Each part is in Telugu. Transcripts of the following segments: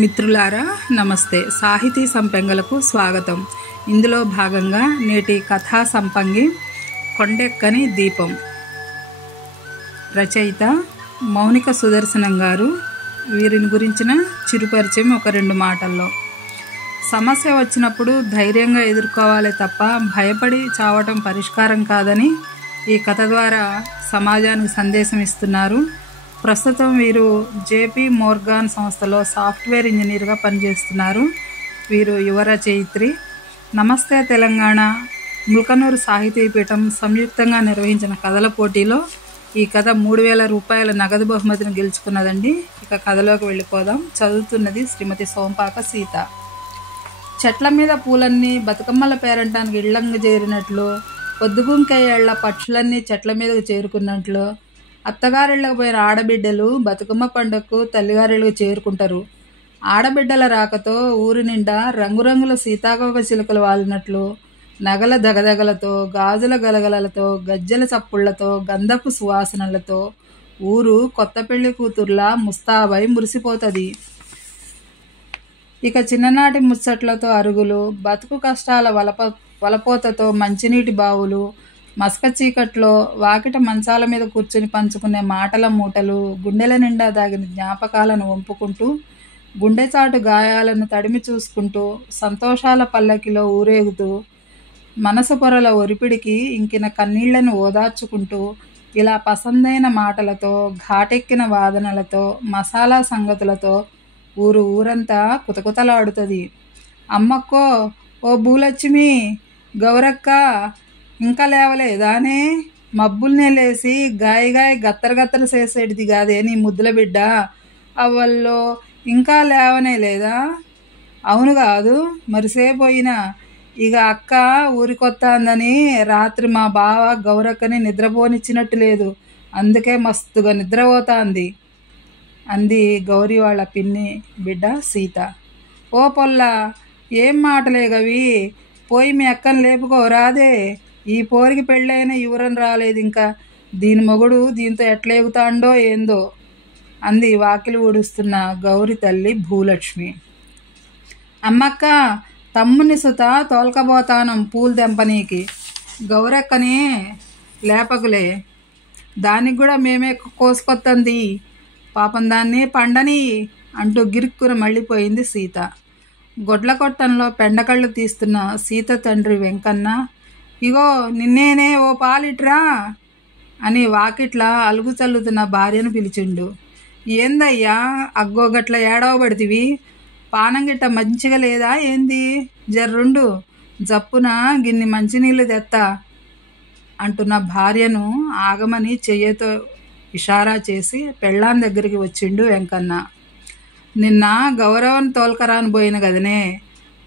మిత్రులారా నమస్తే. సాహితీ సంపెంగలకు స్వాగతం. ఇందులో భాగంగా నేటి కథా సంపంగి కొండెక్కని దీపం. రచయిత మౌనిక సుదర్శనం గారు. వీరిని గురించిన చిరుపరిచయం ఒక 2 మాటల్లో. సమస్య వచ్చినప్పుడు ధైర్యంగా ఎదుర్కోవాలి తప్ప భయపడి చావటం పరిష్కారం కాదని ఈ కథ ద్వారా సమాజానికి సందేశం ఇస్తున్నారు. ప్రస్తుతం వీరు జేపీ మోర్గాన్ సంస్థలో సాఫ్ట్వేర్ ఇంజనీర్గా పనిచేస్తున్నారు. వీరు యువ రచయిత్రి. నమస్తే తెలంగాణ, ముల్కనూరు సాహితీపీఠం సంయుక్తంగా నిర్వహించిన కథల పోటీలో ఈ కథ 3000 రూపాయల నగదు బహుమతిని గెలుచుకున్నదండి. ఇక కథలోకి వెళ్ళిపోదాం. చదువుతున్నది శ్రీమతి సోంపాక సీత. చెట్ల మీద పూలన్నీ బతుకమ్మల పేరంటానికి ఇళ్లంగా చేరినట్లు, పొద్దుగుంకేళ్ల పక్షులన్నీ చెట్ల మీదకు చేరుకున్నట్లు, అత్తగారిళ్ళకు పోయిన ఆడబిడ్డలు బతుకమ్మ పండుగకు తల్లిగారిళ్ళకు చేరుకుంటారు. ఆడబిడ్డల రాకతో ఊరి నిండా రంగురంగుల సీతాకోక చిలుకలు వాలినట్లు, నగల దగదగలతో, గాజుల గలగలలతో, గజ్జెల చప్పుళ్లతో, గంధపు సువాసనలతో ఊరు కొత్త పెళ్లి కూతుర్లా ముస్తాబై మురిసిపోతుంది. ఇక చిన్ననాటి ముచ్చట్లతో అరుగులు, బతుకు కష్టాల వలపోతతో మంచినీటి బావులు, మసక చీకట్లో వాకిట మంచాల మీద కూర్చుని పంచుకునే మాటల మూటలు, గుండెల నిండా దాగిన జ్ఞాపకాలను వంపుకుంటూ, గుండెచాటు గాయాలను తడిమి చూసుకుంటూ, సంతోషాల పల్లకిలో ఊరేగుతూ, మనసు పొరల ఒరిపిడికి ఇంకిన కన్నీళ్లను ఓదార్చుకుంటూ, ఇలా పసందైన మాటలతో, ఘాటెక్కిన వాదనలతో, మసాలా సంగతులతో ఊరంతా కుతకుతలాడుతుంది. అమ్మక్కో, ఓ భూలక్ష్మి, గౌరక్క ఇంకా లేవలేదానే? మబ్బుల్నే లేసి గాయగాయ గత్తర చేసేటిది కాదే నీ ముద్దుల బిడ్డ? అవ్వల్లో ఇంకా లేవనే లేదా? అవును కాదు, మరిసేపోయినా. ఇక అక్క ఊరికొత్తాందని రాత్రి మా బావ గౌరక్కని నిద్రపోనిచ్చినట్టు లేదు, అందుకే మస్తుగా నిద్రపోతాంది అంది గౌరీ వాళ్ళ పిన్ని బిడ్డ సీత. ఓ పొల్ల, ఏం మాటలే గవి, పోయి మీ అక్కని లేపుకోరాదే, ఈ పోరికి పెళ్ళైన యువరం రాలేదు ఇంకా, దీని మొగుడు దీంతో ఎట్లేగుతాండో ఏందో అంది వాకిలి ఊడుస్తున్న గౌరి తల్లి భూలక్ష్మి. అమ్మక్క, తమ్ముని సుత తోల్కబోతానం పూలు తెంపనీకి, గౌరక్కని లేపకులే, దానికి కూడా మేమే కోసుకొత్తంది, పాపం దాన్ని పండని అంటూ గిరుక్కున మళ్ళీపోయింది సీత. గొడ్ల కొట్టంలో పెండకళ్ళు తీస్తున్న సీత తండ్రి వెంకన్న, ఇగో నిన్నేనే, ఓ పాలిట్రా అని వాకిట్లా అలుగు చల్లుతున్న భార్యను పిలిచిండు. ఏందయ్యా అగ్గోగట్ల ఏడవబడితివి, పానం గిట్ట మంచిగా లేదా ఏంది? జర్రుండు, జప్పున గిన్ని మంచినీళ్ళు తెత్తా అంటున్న భార్యను ఆగమని చెయ్యతో ఇషారా చేసి పెళ్ళాం దగ్గరికి వచ్చిండు వెంకన్న. నిన్న గౌరవం తోల్కరాని పోయిన గదనే,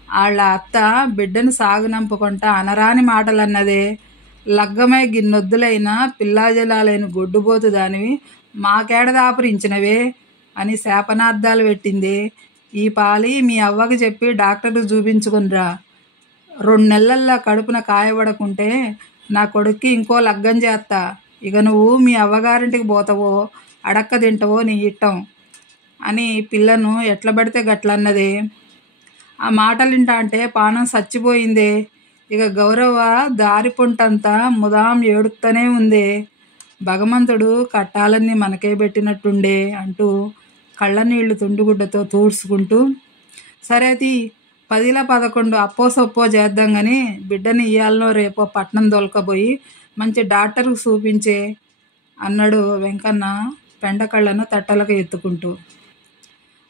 వాళ్ళ అత్త బిడ్డను సాగునంపుకుంటా అనరాని మాటలన్నదే, లగ్గమై గిన్నొద్దులైన పిల్లాజలాలైన గొడ్డుబోతు దానివి మాకేడ దాపురించినవే అని శాపనార్థాలు పెట్టింది. ఈ పాలి మీ అవ్వకి చెప్పి డాక్టర్కు చూపించుకునిరా, 2 నెలల్లో కడుపున కాయబడకుంటే నా కొడుక్కి ఇంకో లగ్గం చేస్తా, ఇక నువ్వు మీ అవ్వగారింటికి పోతావో అడక్క తింటావో నీ ఇట్టం అని పిల్లను ఎట్ల పడితే గట్లన్నదే. ఆ మాటలింటా అంటే పానం చచ్చిపోయిందే. ఇక గౌరవ దారి పొంటంతా ముదాం ఏడుస్తూనే ఉందే, భగవంతుడు కట్టాలన్నీ మనకే పెట్టినట్టుండే అంటూ కళ్ళ నీళ్లు తుండుగుడ్డతో తూడ్చుకుంటూ, సరేతి 10-11 అప్పో సొప్పో చేద్దాం కానీ బిడ్డని ఇయ్యాలనో రేపో పట్నం దొలకపోయి మంచి డాక్టర్కు చూపించే అన్నాడు వెంకన్న పెండకళ్ళను తట్టలకు ఎత్తుకుంటూ.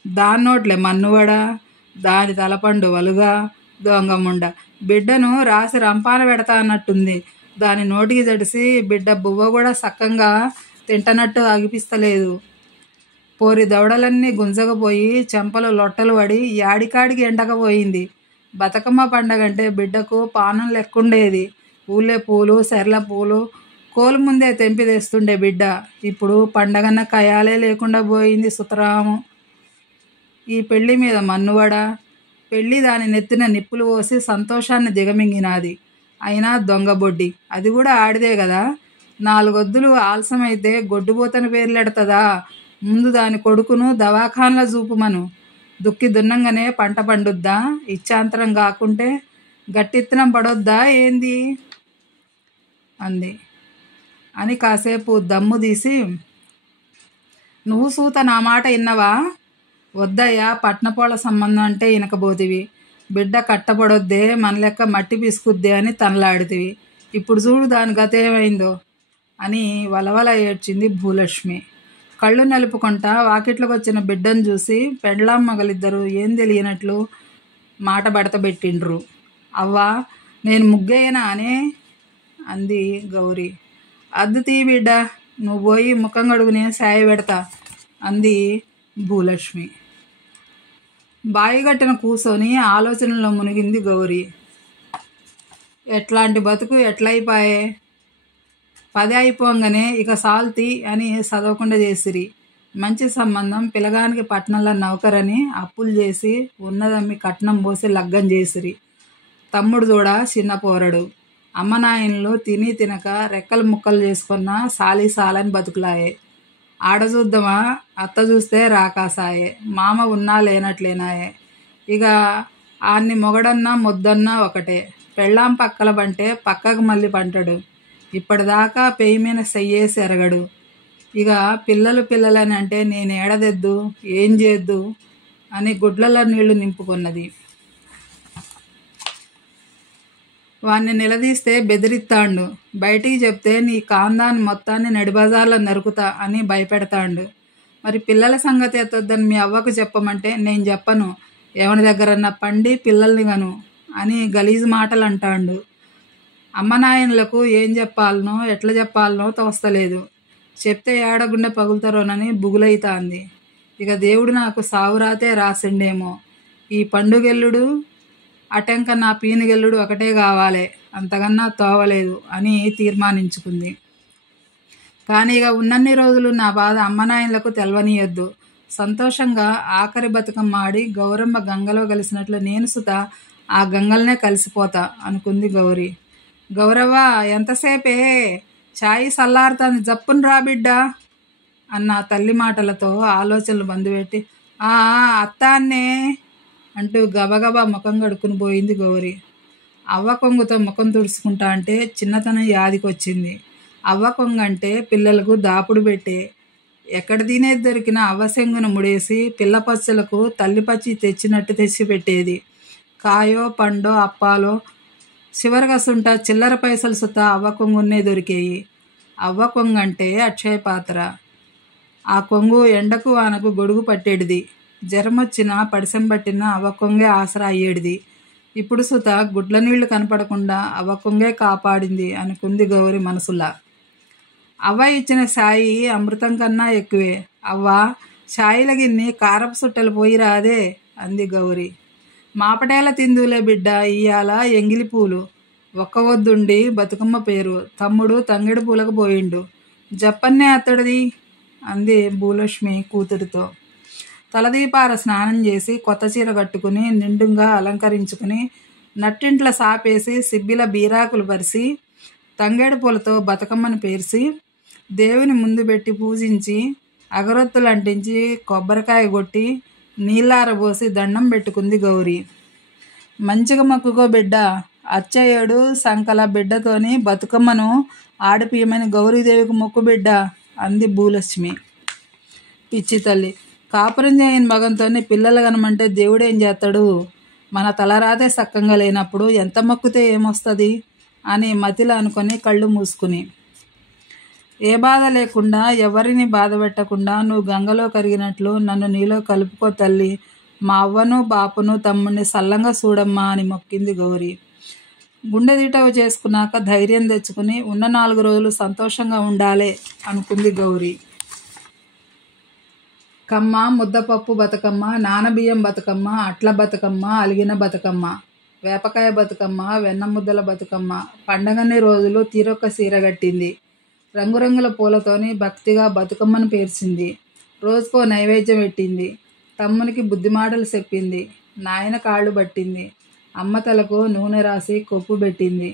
దాన్నోట్లే మన్నువడ, దాని తలపండు వలుగా, దొంగముండ, బిడ్డను రాసి రంపాన పెడతా అన్నట్టుంది, దాని నోటికి జడిసి బిడ్డ బువ్వ కూడా సక్కంగా తింటనట్టు అగిపిస్తలేదు, పోరి దవడలన్నీ గుంజకపోయి చెంపలు లొట్టలు పడి యాడికాడికి ఎండకపోయింది. బతుకమ్మ పండగంటే బిడ్డకు పానం లెక్కుండేది, ఊళ్ళే పూలు సెర్ల పూలు కోలు ముందే తెంపి తెస్తుండే బిడ్డ, ఇప్పుడు పండగన్న కయాలే లేకుండా పోయింది సుతరాము. ఈ పెళ్లి మీద మన్నువడ, పెళ్ళి దాని నెత్తిన నిప్పులు పోసి సంతోషాన్ని దిగమింగినాది. అయినా దొంగబొడ్డి, అది కూడా ఆడిదే కదా, 4 వద్దులు ఆలస్యమైతే గొడ్డుపోతని పేర్లెడతదా, ముందు దాని కొడుకును దవాఖాన్ల చూపుమను, దుక్కి దున్నంగానే పంట పండుద్దా? ఇచ్చాంతరం కాకుంటే గట్టిత్తనం పడొద్దా ఏంది అంది. అని కాసేపు దమ్ము తీసి, నువ్వు సూత నా మాట ఇన్నవా? వద్దయ్యా, పట్నపోళ్ళ సంబంధం అంటే ఇనకబోతివి. బిడ్డ కట్టబడొద్దే, మన లెక్క మట్టి పిసుకుద్దే అని తనలాడితివి. ఇప్పుడు చూడు దాని గతేమైందో అని వలవల ఏడ్చింది భూలక్ష్మి. కళ్ళు నలుపుకుంటా వాకిట్లోకి వచ్చిన బిడ్డను చూసి పెండ్లాం మగలిద్దరూ ఏం తెలియనట్లు మాట బడతబెట్టిండ్రు. అవ్వా, నేను ముగ్గయ్యనా అనే అంది గౌరీ. అద్దు తీ బిడ్డ, నువ్వు పోయి ముఖం కడుగునే సాయ పెడతా అంది భూలక్ష్మి. బాయిగట్టున కూసోని ఆలోచనలో మునిగింది గౌరీ. ఎట్లాంటి బతుకు ఎట్లయిపాయే? 10 అయిపోగానే ఇక సాల్తీ అని చదవకుండా చేసిరి. మంచి సంబంధం, పిల్లగానికి పట్నంలో నౌకరని అప్పులు చేసి ఉన్నదమ్మి కట్నం పోసి లగ్గం చేసిరి. తమ్ముడు కూడా చిన్న పోరడు. అమ్మ నాయనలు తిని తినక రెక్కలు ముక్కలు చేసుకున్న సాలని బతుకులాయే. ఆడ చూద్దామా, అత్త చూస్తే రాకాసాయే. మామ ఉన్నా లేనట్లేనాయే. ఇక ఆన్ని మొగడన్నా మొద్దన్నా ఒకటే. పెళ్ళాం పక్కల పంటే పక్కకు మళ్ళీ పంటడు. ఇప్పటిదాకా పెయి మీద సెయ్యేసి ఎరగడు. ఇక పిల్లలని అంటే నేను ఏడదెద్దు, ఏం చేద్దు అని గుడ్లలో నీళ్లు నింపుకున్నది. వాణ్ణి నిలదీస్తే బెదిరిస్తాండు. బయటికి చెప్తే నీ కాందాన్ని మొత్తాన్ని నడిబజార్లో నరుకుతా అని భయపెడతాండు. మరి పిల్లల సంగతి ఎత్తొద్దని మీ అవ్వకు చెప్పమంటే నేను చెప్పను, ఎవరి దగ్గరన్నా పండి పిల్లల్ని గను అని గలీజు మాటలు అంటాండు. అమ్మ నాయనలకు ఏం చెప్పాలనో ఎట్లా చెప్పాలనో తోస్తలేదు. చెప్తే ఏడగుండె పగులుతారోనని బుగులైతాంది. ఇక దేవుడు నాకు సావురాతే రాసిండేమో. ఈ పండుగెల్లుడు అటెంక నా పీనుగెల్లుడు ఒకటే కావాలి, అంతకన్నా తోవలేదు అని తీర్మానించుకుంది. కానీ ఇక ఉన్నన్ని రోజులు నా బాధ అమ్మ నాయనలకు తెలవనీయొద్దు. సంతోషంగా ఆఖరి బతుకమ్మ ఆడి గౌరమ్మ గంగలో కలిసినట్లు నేను సుత ఆ గంగలనే కలిసిపోతా అనుకుంది గౌరీ. గౌరవ్వ, ఎంతసేపే, చాయి సల్లారుతాంది, జప్పును రాబిడ్డా అన్న తల్లి మాటలతో ఆలోచనలు బందుపెట్టి అత్తాన్నే అంటూ గబగబా ముఖం కడుక్కుని పోయింది గౌరీ. అవ్వ కొంగుతో ముఖం తుడుచుకుంటా అంటే చిన్నతనం యాదికొచ్చింది. అవ్వ కొంగు అంటే పిల్లలకు దాపుడు పెట్టే. ఎక్కడ తినేది దొరికినా అవ్వ సెంగున ముడేసి పిల్ల పచ్చులకు తల్లి పచ్చి తెచ్చినట్టు తెచ్చి పెట్టేది. కాయో పండో అప్పాలో చివరగా సుంట చిల్లర పైసలు సుత అవ్వ కొంగున్నే దొరికేయి. అవ్వ కొంగు అంటే అక్షయ పాత్ర. ఆ కొంగు ఎండకు వానకు గొడుగు పట్టేడిది. జ్వరం వచ్చినా పడిసెం పట్టినా అవ్వ కొంగే ఆసరా అయ్యేడిది. ఇప్పుడు సుత గుడ్ల నీళ్లు కనపడకుండా అవ్వ కొంగే కాపాడింది అనుకుంది గౌరీ మనసులా. అవ్వ ఇచ్చిన సాయి అమృతం కన్నా ఎక్కువే. అవ్వ, సాయిల గిన్ని కారపు సుట్టలు పోయి రాదే అంది గౌరీ. మాపటేల తిందులే బిడ్డ, ఇయ్యాల ఎంగిలి పూలు. ఒక్క వద్దుండి బతుకమ్మ పేరు. తమ్ముడు తంగెడు పూలకు పోయిండు. జప్పన్నే అత్తడిది అంది భూలక్ష్మి కూతురితో. తలదీపార స్నానం చేసి కొత్త చీర కట్టుకుని నిండుగా అలంకరించుకుని నట్టింట్లో సాపేసి సిబ్బిల బీరాకులు పరిసి తంగేడు పూలతో బతుకమ్మను పేర్చి దేవుని ముందు పెట్టి పూజించి అగరొత్తులు అంటించి కొబ్బరికాయ కొట్టి నీళ్ళారబోసి దండం పెట్టుకుంది గౌరీ. మంచిగా మొక్కుకో బిడ్డ, అచ్చయ్యడు సంకల బిడ్డతోని బతుకమ్మను ఆడిపియమని గౌరీదేవికి మొక్కు బిడ్డ అంది భూలక్ష్మి. పిచ్చి తల్లి, కాపురం చేయని మగంతోనే పిల్లలు కనమంటే దేవుడేం చేస్తాడు? మన తలరాతే సక్కంగా లేనప్పుడు ఎంత మొక్కితే ఏమొస్తుంది అని మతిలో అనుకొని కళ్ళు మూసుకుని, ఏ బాధ లేకుండా ఎవరిని బాధ పెట్టకుండా నువ్వు గంగలో కరిగినట్లు నన్ను నీలో కలుపుకో తల్లి, మా అవ్వను బాపును తమ్ముడిని సల్లంగా చూడమ్మా అని మొక్కింది గౌరీ. గుండె దిటవు చేసుకున్నాక ధైర్యం తెచ్చుకుని ఉన్న 4 రోజులు సంతోషంగా ఉండాలే అనుకుంది గౌరీ. కమ్మ, ముద్దపప్పు బతుకమ్మ, నానబియ్యం బతుకమ్మ, అట్ల బతుకమ్మ, అలిగిన బతుకమ్మ, వేపకాయ బతుకమ్మ, వెన్న ముద్దల బతుకమ్మ. పండగన్ని రోజులు తీరొక్క సీర కట్టింది. రంగురంగుల పూలతోని భక్తిగా బతుకమ్మను పేర్చింది. రోజుకో నైవేద్యం పెట్టింది. తమ్మునికి బుద్ధిమాటలు చెప్పింది. నాయన కాళ్ళు పట్టింది. అమ్మ తలకు నూనె రాసి కొప్పు పెట్టింది.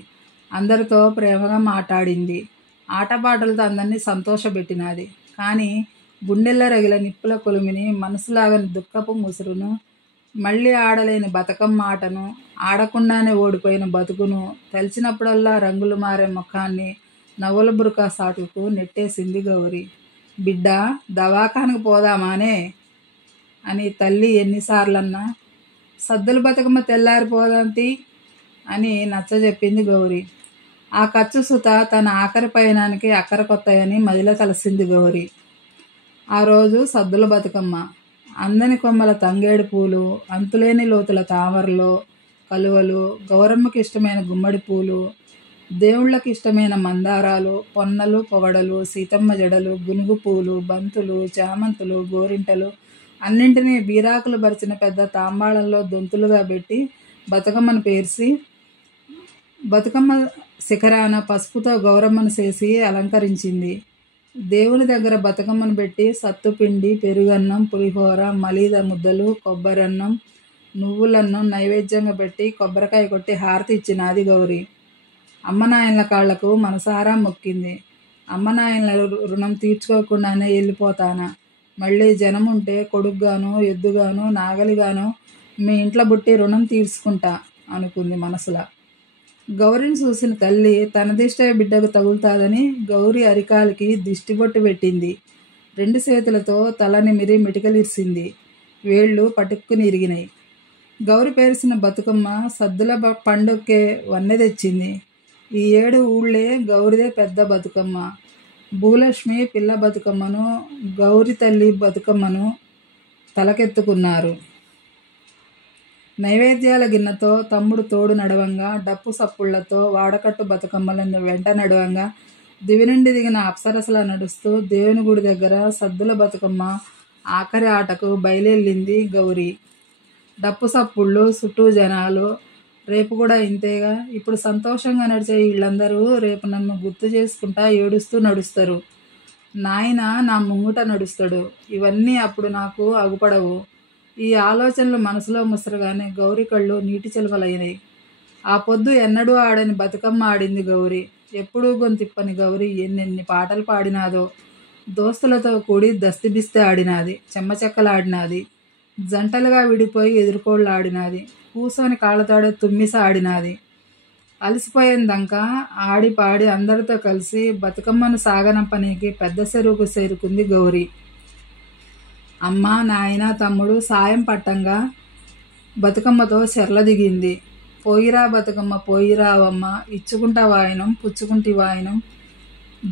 అందరితో ప్రేమగా మాట్లాడింది. ఆటపాటలతో అందరినీ సంతోషపెట్టినది. కానీ గుండెల్లో రగిల నిప్పుల కొలిమిని, మనసులాగని దుఃఖపు ముసురును మళ్ళీ ఆడలేని బతుకమ్మ ఆటను, ఆడకుండానే ఓడిపోయిన బతుకును తలిచినప్పుడల్లా రంగులు మారే ముఖాన్ని నవ్వుల బురకా సాటుకు నెట్టేసింది గౌరి. బిడ్డ, దవాఖానకు పోదామానే అని తల్లి ఎన్నిసార్లన్నా, సద్దుల బతుకమ్మ తెల్లారిపోదంతి అని నచ్చజెప్పింది గౌరి. ఆ ఖర్చు సుత తన ఆఖరి పయనానికి అక్కర కొత్తాయని మదిలో తలసింది గౌరి. ఆ రోజు సద్దుల బతుకమ్మ. అందని కొమ్మల తంగేడు పూలు, అంతులేని లోతుల తామరలు, కలువలు, గౌరమ్మకి ఇష్టమైన గుమ్మడి పూలు, దేవుళ్ళకి ఇష్టమైన మందారాలు, పొన్నలు, పొవడలు, సీతమ్మ జడలు, గునుగు పూలు, బంతులు, చామంతులు, గోరింటలు అన్నింటినీ బీరాకులు పరిచిన పెద్ద తాంబాళంలో దొంతులుగా పెట్టి బతుకమ్మను పేర్చి, బతుకమ్మ శిఖరాన పసుపుతో గౌరమ్మను చేసి అలంకరించింది. దేవుని దగ్గర బతుకమ్మను పెట్టి సత్తుపిండి, పెరుగన్నం, పులిహోర, మలీద ముద్దలు, కొబ్బరన్నం, నువ్వులన్నం నైవేద్యంగా పెట్టి కొబ్బరికాయ కొట్టి హారతి ఇచ్చినాది గౌరి. అమ్మనాయనల కాళ్లకు మనసారా మొక్కింది. అమ్మనాయనల రుణం తీర్చుకోకుండానే వెళ్ళిపోతానా, మళ్ళీ జనముంటే కొడుగ్గాను, ఎద్దుగాను, నాగలిగాను మీ ఇంట్లో బుట్టి రుణం తీర్చుకుంటా అనుకుంది మనసులా. గౌరిని చూసిన తల్లి తన దిష్టే బిడ్డకు తగులుతాదని గౌరి అరికాలికి దిష్టిబొట్టు పెట్టింది. 2 చేతులతో తల నిమిరి మిటికలిరిసింది. వేళ్ళు పటుక్కుని ఇరిగినాయి. గౌరి పేర్చిన బతుకమ్మ సద్దుల పండుగకే వన్నె తెచ్చింది. ఈ ఏడు ఊళ్ళే గౌరిదే పెద్ద బతుకమ్మ. భూలక్ష్మి పిల్ల బతుకమ్మను, గౌరి తల్లి బతుకమ్మను తలకెత్తుకున్నారు. నైవేద్యాల గిన్నెతో తమ్ముడు తోడు నడవంగా, డప్పు సప్పుళ్లతో వాడకట్టు బతుకమ్మలను వెంట నడవంగా, దివి నుండి దిగిన అప్సరసలా నడుస్తూ దేవుని గుడి దగ్గర సద్దుల బతుకమ్మ ఆఖరి ఆటకు బయలుదేరింది గౌరి. డప్పు సప్పుళ్ళు, చుట్టూ జనాలు. రేపు కూడా ఇంతేగా. ఇప్పుడు సంతోషంగా నడిచే వీళ్ళందరూ రేపు నన్ను గుర్తు చేసుకుంటా ఏడుస్తూ నడుస్తారు. నాయన నా ముంగుట నడుస్తాడు. ఇవన్నీ అప్పుడు నాకు అగుపడవు. ఈ ఆలోచనలు మనసులో ముసరగానే గౌరి కళ్ళు నీటి చిలువలైనాయి. ఆ పొద్దు ఎన్నడూ ఆడని బతుకమ్మ ఆడింది గౌరి. ఎప్పుడూ గొంతిప్పని గౌరి ఎన్నెన్ని పాటలు పాడినాదో. దోస్తులతో కూడి దస్తిబిస్తే ఆడినాది, చెమ్మచెక్కలాడినాది, జంటలుగా విడిపోయి ఎదుర్కోళ్ళు ఆడినాది, కూసోని కాళ్ళతోడే తుమ్మిస ఆడినాది. అలసిపోయిందంకా ఆడి పాడి అందరితో కలిసి బతుకమ్మను సాగనంపనీకి పెద్ద చెరువుకు చేరుకుంది గౌరి. అమ్మ, నాయన, తమ్ముడు సాయం పట్టంగా బతుకమ్మతో చెర్ల దిగింది. పోయిరా బతుకమ్మ పోయిరావమ్మ, ఇచ్చుకుంటా వాయినం, పుచ్చుకుంటి వాయినం.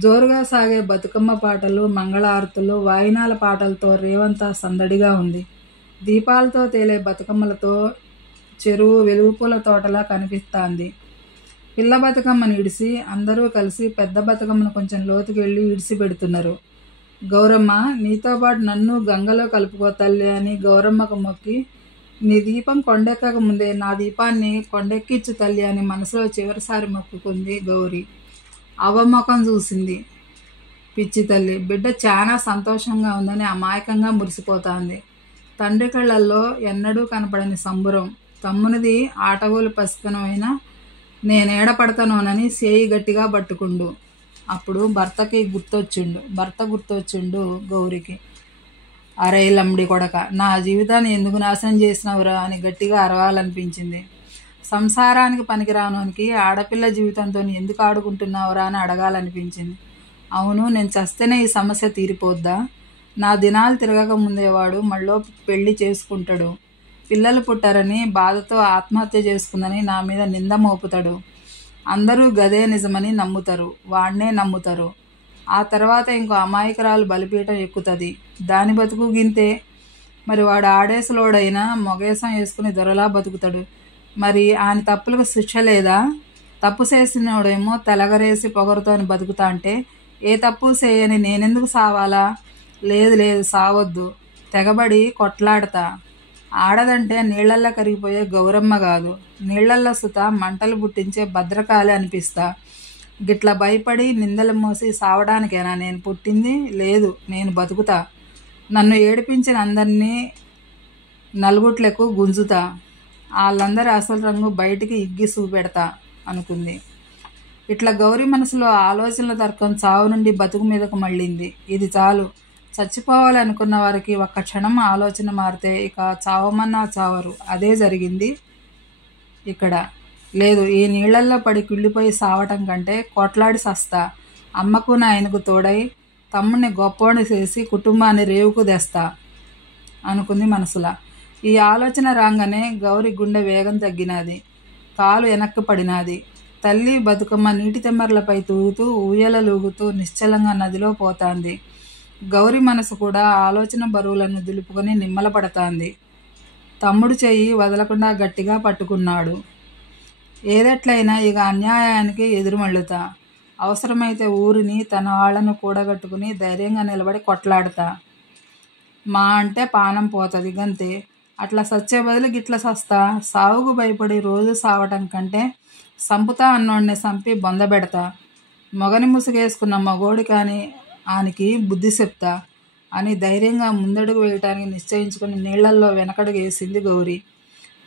జోరుగా సాగే బతుకమ్మ పాటలు, మంగళారతులు, వాయినాల పాటలతో రేవంతా సందడిగా ఉంది. దీపాలతో తేలే బతుకమ్మలతో చెరువు వెలుగుపూల తోటలా కనిపిస్తాంది. పిల్ల బతుకమ్మను ఇడిసి అందరూ కలిసి పెద్ద బతుకమ్మను కొంచెం లోతుకెళ్ళి ఇడిసి పెడుతున్నారు. గౌరమ్మ, నీతో పాటు నన్ను గంగలో కలుపుకో తల్లి అని గౌరమ్మకు మొక్కి, నీ దీపం కొండెక్కక ముందే నా దీపాన్ని కొండెక్కిచ్చు తల్లి అని మనసులో చివరిసారి మొక్కుకుంది గౌరి. అవ్వ ముఖం చూసింది పిచ్చి తల్లి. బిడ్డ చాలా సంతోషంగా ఉందని అమాయకంగా మురిసిపోతాంది. తండ్రి కళ్ళల్లో ఎన్నడూ కనపడని సంబురం. తమ్మునిది ఆటగోలు పసితనమైనా నేనేడపడతానోనని సేయి గట్టిగా పట్టుకుండు. అప్పుడు భర్త గుర్తొచ్చిండు గౌరికి. అరే లంబడి కొడక, నా జీవితాన్ని ఎందుకు నాశనం చేసినవురా అని గట్టిగా అరవాలనిపించింది. సంసారానికి పనికిరానోనికి ఆడపిల్ల జీవితంతో ఎందుకు ఆడుకుంటున్నావురా అని అడగాలనిపించింది. అవును, నేను చస్తేనే ఈ సమస్య తీరిపోద్దా? నా దినాలు తిరగక ముందేవాడు మళ్ళీ పెళ్లి చేసుకుంటాడు. పిల్లలు పుట్టారని బాధతో ఆత్మహత్య చేసుకుందని నా మీద నింద మోపుతాడు. అందరూ గదే నిజమని నమ్ముతారు, వాడినే నమ్ముతారు. ఆ తర్వాత ఇంకో అమాయకురాలు బలిపీఠం ఎక్కుతుంది. దాని బతుకు గింతే. మరి వాడు ఆడేసులోడైనా మొగేసం వేసుకుని దొరలా బతుకుతాడు. మరి ఆయన తప్పులకు శిక్ష లేదా? తప్పు చేసినోడేమో తెలగరేసి పొగరుతోని బతుకుతా అంటే, ఏ తప్పు చేయని నేనెందుకు సావాలా? లేదు లేదు, సావద్దు. తెగబడి కొట్లాడతా. ఆడదంటే నీళ్లల్లో కరిగిపోయే గౌరమ్మ కాదు, నీళ్లల్లో సుత మంటలు పుట్టించే భద్రకాళి అనిపిస్తా. గిట్లా భయపడి నిందలు మోసి సావడానికేనా నేను పుట్టింది? లేదు, నేను బతుకుతా. నన్ను ఏడిపించిన అందరినీ నలుగుట్లకు గుంజుతా. వాళ్ళందరి అసలు రంగు బయటికి ఇగ్గి చూపెడతా అనుకుంది. ఇట్లా గౌరీ మనసులో ఆలోచనల తర్కం చావు నుండి బతుకు మీదకు మళ్ళింది. ఇది చాలు, చచ్చిపోవాలనుకున్న వారికి ఒక్క క్షణం ఆలోచన మారితే ఇక చావమన్నా చావరు. అదే జరిగింది ఇక్కడ. లేదు, ఈ నీళ్లల్లో పడి కుళ్ళిపోయి సావటం కంటే కొట్లాడి సస్తా, అమ్మకు నాయనకు తోడై తమ్ముడిని గొప్పోడిని చేసి కుటుంబాన్ని రేవుకు తెస్తా అనుకుంది మనసులా. ఈ ఆలోచన రాగానే గౌరి గుండె వేగం తగ్గినది, కాలు వెనక్కి పడినది. తల్లి బతుకమ్మ నీటి తెమ్మర్లపై తూగుతూ ఊయలలూగుతూ నిశ్చలంగా నదిలో పోతాంది. గౌరి మనసు కూడా ఆలోచన బరువులను దులుపుకొని నిమ్మలపడతాంది. తమ్ముడు చెయ్యి వదలకుండా గట్టిగా పట్టుకున్నాడు. ఏదెట్లయినా ఇక అన్యాయానికి ఎదురుమళ్ళుతా, అవసరమైతే ఊరిని తన వాళ్లను కూడగట్టుకుని ధైర్యంగా నిలబడి కొట్లాడతా. మా అంటే పానం పోతుంది గంతే. అట్లా సచ్చే బదులు గిట్ల సస్తా. సావుకు భయపడి రోజు సావటం కంటే సంపుతా అన్నోడిని సంపి బొందబెడతా. మొగని ముసుగేసుకున్న మగోడి కానీ ఆనికి బుద్ధి చెప్తా అని ధైర్యంగా ముందడుగు వేయటానికి నిశ్చయించుకుని నీళ్లల్లో వెనకడుగు వేసింది గౌరి.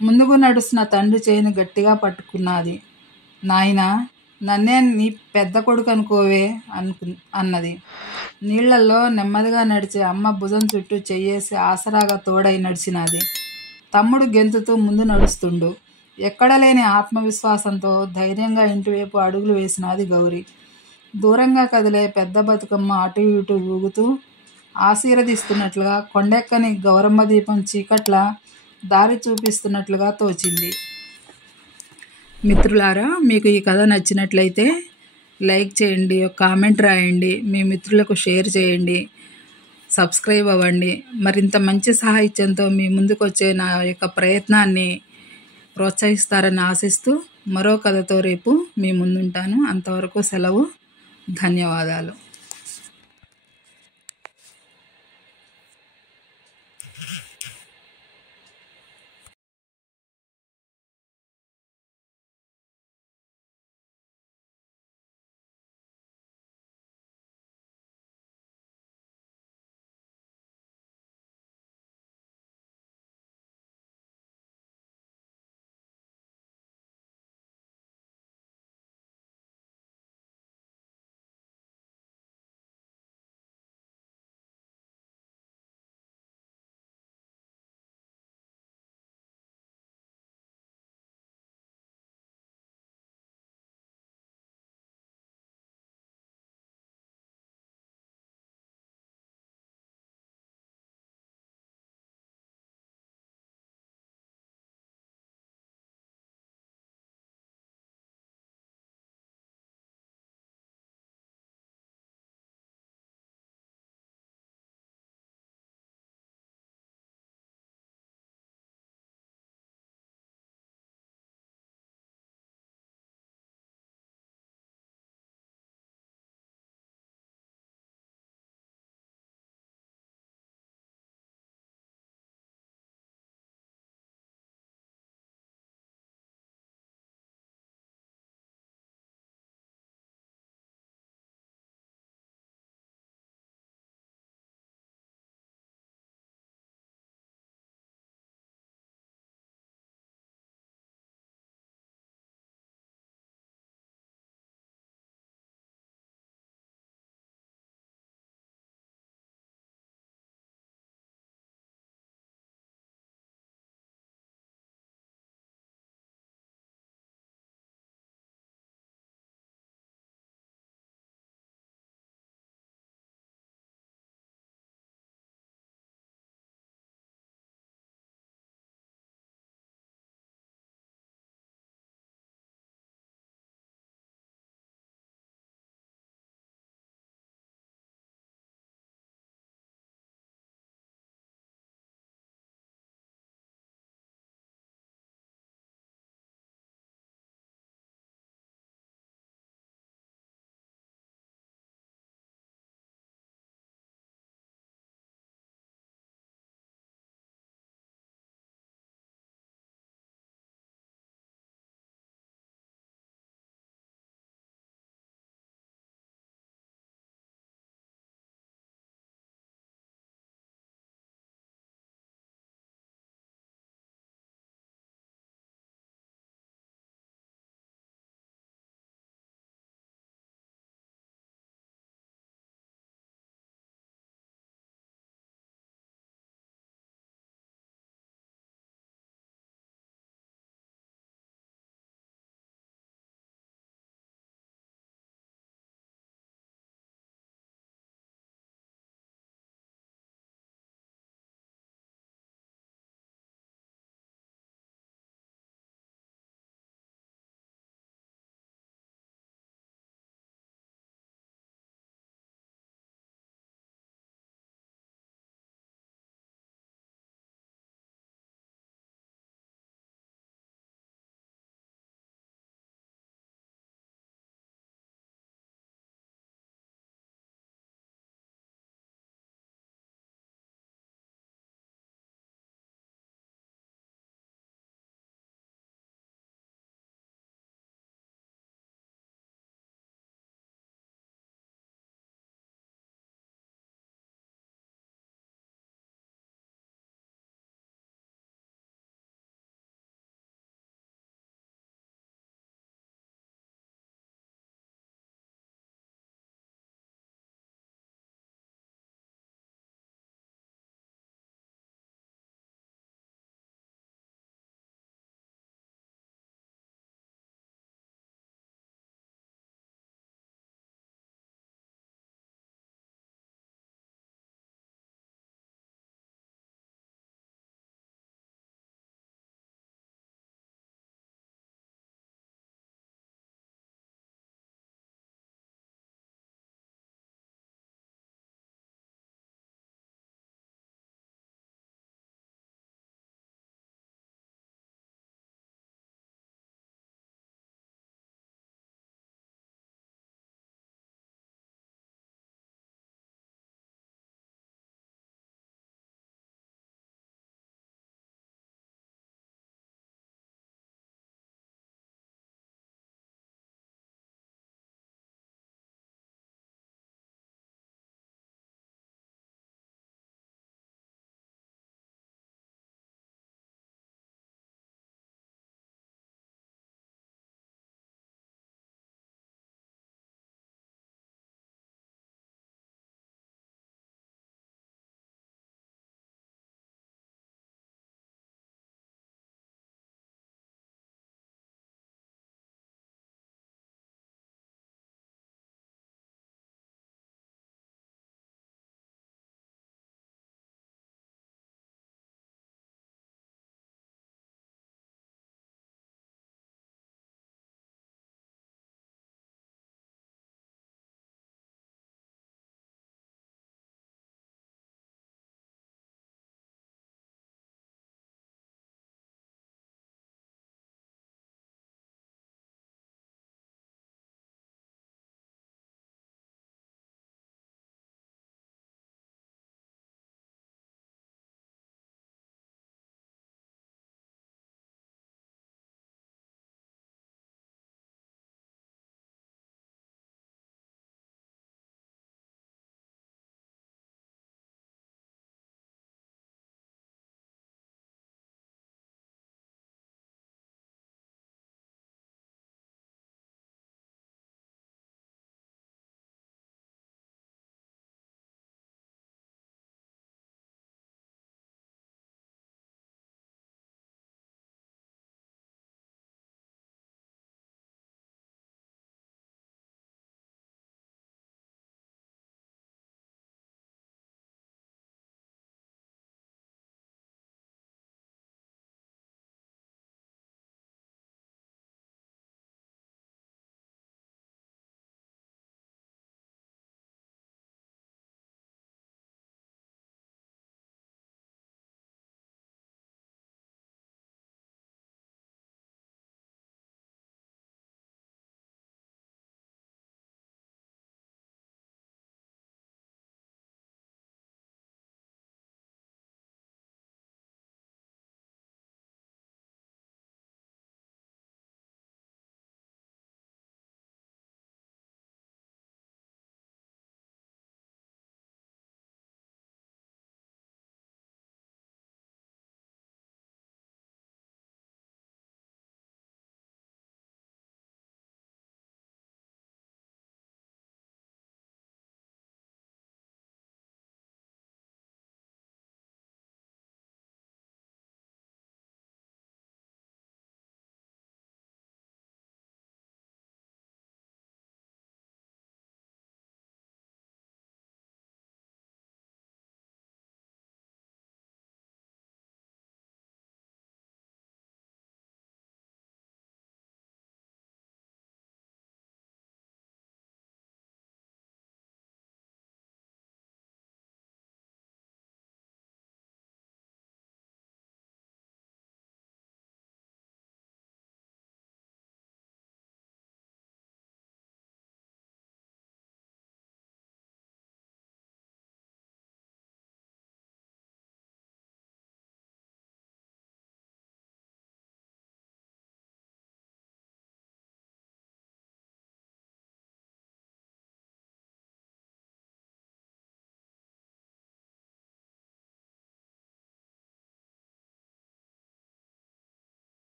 ముందుకు నడుస్తున్న తండ్రి చేయిని గట్టిగా పట్టుకున్నది. నాయనా, నన్నే నీ పెద్ద కొడుకు అనుకోవే అన్నది. నీళ్లల్లో నెమ్మదిగా నడిచే అమ్మ భుజం చుట్టూ చెయ్యేసి ఆసరాగా తోడై నడిచినది. తమ్ముడు గెంతుతూ ముందు నడుస్తుండు. ఎక్కడ లేని ఆత్మవిశ్వాసంతో ధైర్యంగా ఇంటివైపు అడుగులు వేసినది గౌరి. దూరంగా కదిలే పెద్ద బతుకమ్మ అటు ఇటు ఊగుతూ ఆశీర్వదిస్తున్నట్లుగా, కొండెక్కని గౌరమ్మ దీపం చీకట్ల దారి చూపిస్తున్నట్లుగా తోచింది. మిత్రులారా, మీకు ఈ కథ నచ్చినట్లయితే లైక్ చేయండి, ఒక కామెంట్ రాయండి, మీ మిత్రులకు షేర్ చేయండి, సబ్స్క్రైబ్ అవ్వండి. మరింత మంచి సాహిత్యంతో మీ ముందుకు వచ్చే నా యొక్క ప్రయత్నాన్ని ప్రోత్సహిస్తారని ఆశిస్తూ మరో కథతో రేపు మీ ముందుంటాను. అంతవరకు సెలవు. ధన్యవాదాలు.